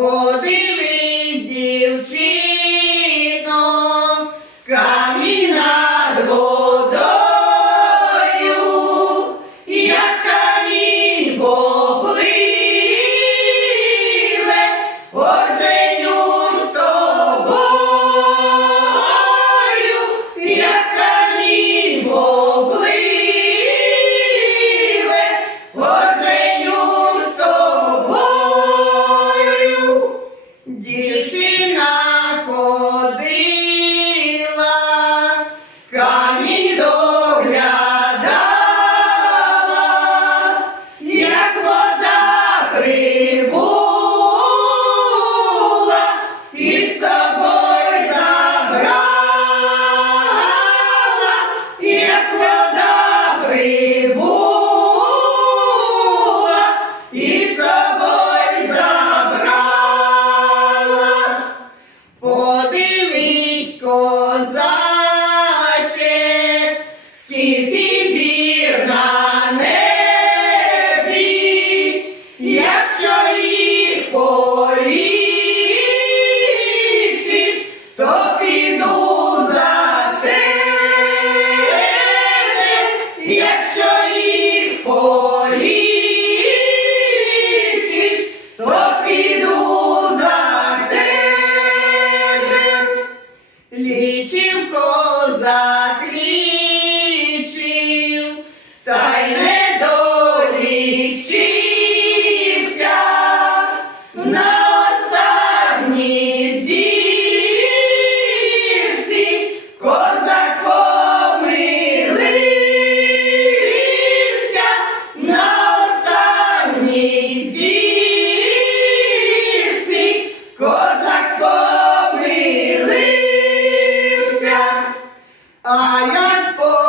Подивись, дівчина. поліпшиш, то піду за тебе. Лічив козак та й не долічився на останній. not born.